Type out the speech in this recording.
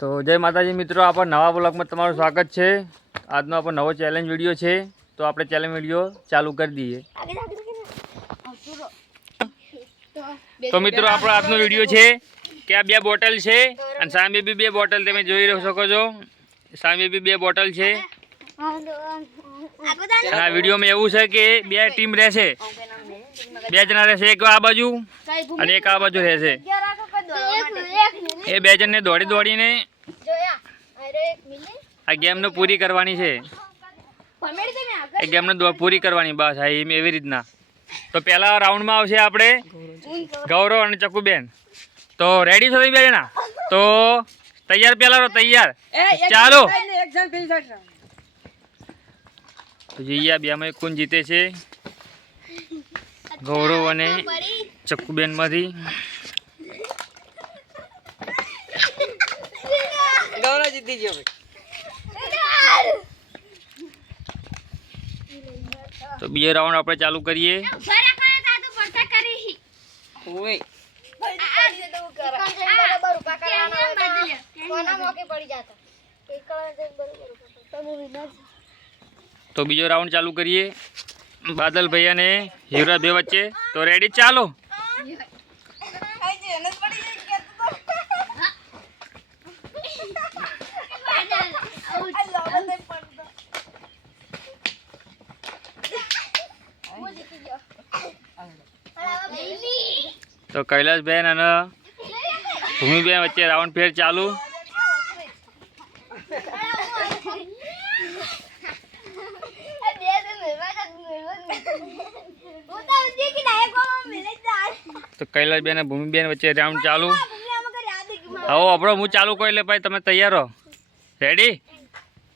તો જય માતાજી મિત્રો, આપણા નવા બ્લોગમાં તમારું સ્વાગત છે. આજનો આપણો નવો ચેલેન્જ વીડિયો છે. તો આપણે ચેલેન્જ વીડિયો ચાલુ કરી દઈએ. તો મિત્રો, આપણો આજનો વીડિયો છે કે આ બે બોટલ છે અને સામે બી બે બોટલ તમે જોઈ રહી શકો છો. સામે બી બે બોટલ છે. આ વિડીયોમાં એવું છે કે બે ટીમ રહેશે. બે જણા રહેશે, એક આ બાજુ અને એક આ બાજુ રહેશે. એ બે જણને દોડી દોડીને આ ગેમને પૂરી કરવાની છે. એ ગેમને ને પૂરી કરવાની બસ હા એમ એવી રીતના. તો પહેલા રાઉન્ડમાં આવશે આપણે ગૌરવ અને ચકુબેન. તો રેડી છો બે જણા? તો તૈયાર પહેલા તૈયાર. ચાલો. તો જોઈએ આ બેમાં કોણ જીતે છે. ગૌરવ અને ચક્કુબેનમાંથી ગૌરવ દીજો તો બીજો રાઉન્ડ આપણે ચાલુ કરીએ. તો બીજો રાઉન્ડ ચાલુ કરીએ. બાદલભાઈ અને યુવરાજભાઈ વચ્ચે. તો રેડી ચાલો. તો કૈલાસબેન અને ભૂમિબેન વચ્ચે રાઉન્ડ ફેર ચાલુ. તો કૈલાસબેન અને ભૂમિબેન વચ્ચે રાઉન્ડ ચાલુ. હવે આપણો હું ચાલુ કહું લે ભાઈ તમે તૈયાર રહો. રેડી